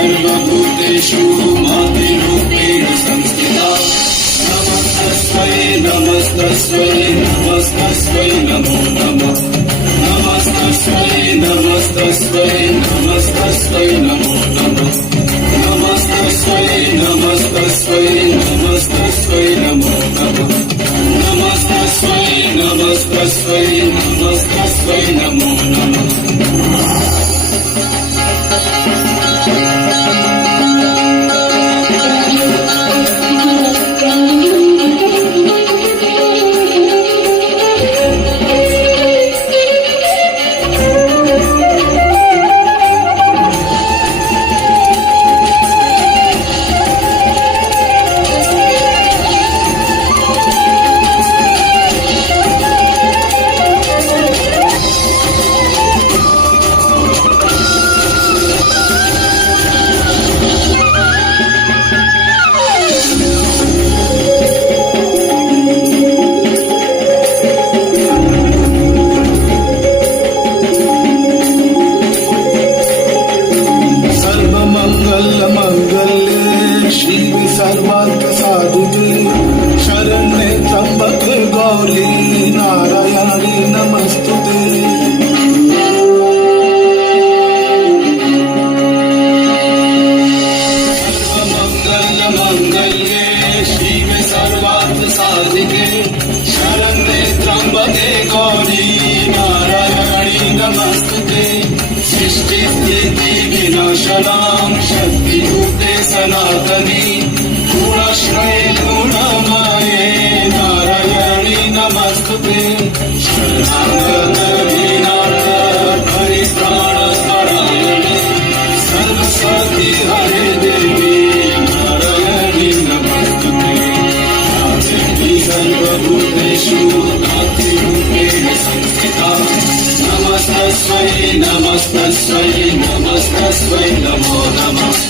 सर्वभूतेषु मातृरूपेण संस्थिता नमस्तस्मै नमस्तस्मै नमो नमः नमस्तस्मै नमस्तस्मै नमस्तस्मै नमो नमः नमस्तस्मै नमस्तस्मै नमस्तस्मै नमो नमः नमस्तस्मै नमस्तस्मै नमस्तस्मै नमो नमः मंगल्ये शिवे सर्वार्थ साधिके शरण्ये त्र्यंबके गौरी नारायणी नमस्तुते सर्वमंगल्ये शिवे सर्वार्थ साधिके शरण्ये त्र्यंबके गौरी नारायणी नमस्तुते सृष्टि स्थिति विनाशनां शक्तिभूते सनातनी गुणाश्रये गुणमये नारायणी नमस्तुते शरणागतविनाथ परित्राणपरायणे सरस्वती हरे देवी नारायणी नमस्तुते देवी सर्वभूतेषु मातृरूपेण संस्थिता नमस्तस्मै नमस्तस्मै नमस्तस्मै नमो नमः।